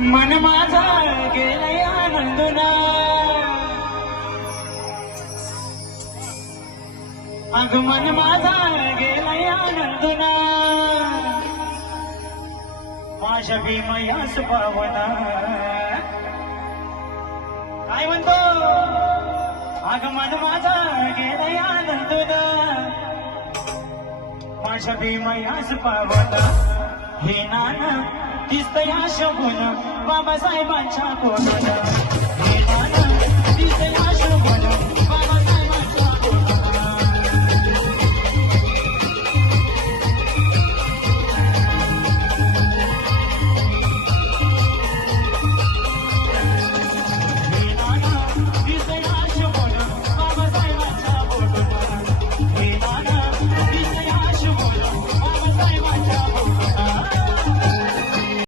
मन माझा गेलंय आनंदुना, अग मन माझा गेलंय आनंदुना, माझ्या भीमयास पावना. काय म्हणतो? अग मन माझा गेलंय आनंदुना, माझ्या भीमयास पावना. हे नाना दिसतया शोभून बाबासाहेबांच्या कोणाला.